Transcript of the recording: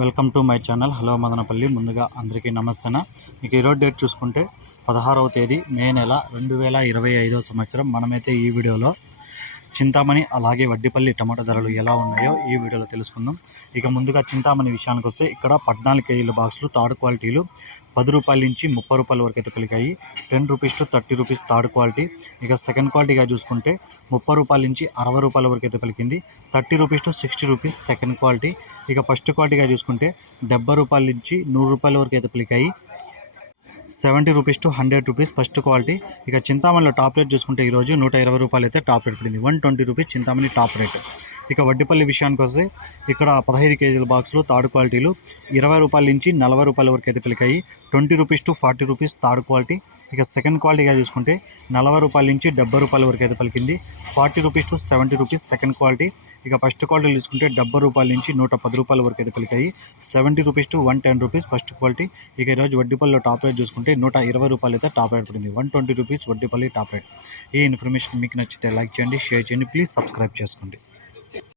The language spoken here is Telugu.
Welcome to my channel. Hello Madanapalle. ముందుగా అందరికీ నమస్తే మీకు ఈరోజు డేట్ చూసుకుంటే పదహారవ తేదీ మే నెల రెండు వేల ఇరవై ఐదవ సంవత్సరం. మనమైతే ఈ వీడియోలో చింతామణి అలాగే వడ్డిపల్లి టమాటా ధరలు ఎలా ఉన్నాయో ఈ వీడియోలో తెలుసుకుందాం. ఇక ముందుగా చింతామణి విషయానికి వస్తే ఇక్కడ పద్నాలుగు కేజీల బాక్సులు థర్డ్ క్వాలిటీలు పది రూపాయల నుంచి ముప్పై రూపాయల వరకు అయితే పెరిగాయి. Ten rupees to thirty rupees third quality. ఇక సెకండ్ క్వాలిటీగా చూసుకుంటే ముప్పై రూపాయల నుంచి అరవై రూపాయల వరకు అయితే పలికింది thirty rupees to sixty rupees second quality. ఇక ఫస్ట్ క్వాలిటీగా చూసుకుంటే డెబ్బై రూపాయల నుంచి నూరు రూపాయల వరకు అయితే పలికాయి seventy rupees to hundred rupees first quality. ఇక చింతామణిలో టాప్ రేట్ చూసుకుంటే ఈరోజు నూట ఇరవై రూపాయలు అయితే టాప్ రేట్ పడింది. One twenty rupees Chintamani top rate. ఇక వడ్డిపల్లి విషయానికి వస్తే ఇక్కడ పదహైదు కేజీల బాక్సులు థర్డ్ క్వాలిటీలు ఇరవై రూపాయల నుంచి నలభై రూపాయల వరకు అయితే పలికాయి. Twenty rupees to forty rupees third quality. ఇక సెకండ్ క్వాలిటీగా చూసుకుంటే నలభై రూపాయల నుంచి డెబ్బై రూపాయల వరకు అయితే పలికింది. Forty rupees to seventy rupees second quality. ఇక ఫస్ట్ క్వాలిటీ చూసుకుంటే డెబ్బై రూపాయల నుంచి నూట పది రూపాయల వరకు అయితే పలికాయి. Seventy rupees to one ten rupees first quality. ఇక ఈరోజు వడ్డీపల్లిలో టాప్ రేట్ చూసుకుంటే నూట ఇరవై రూపాయలు అయితే టాప్ రేట్ పడింది. One twenty rupees Vaddipalli top rate. ఈ ఇన్ఫర్మేషన్ మీకు నచ్చితే లైక్ చేయండి షేర్ చేయండి ప్లీజ్ సబ్స్క్రైబ్ చేసుకోండి.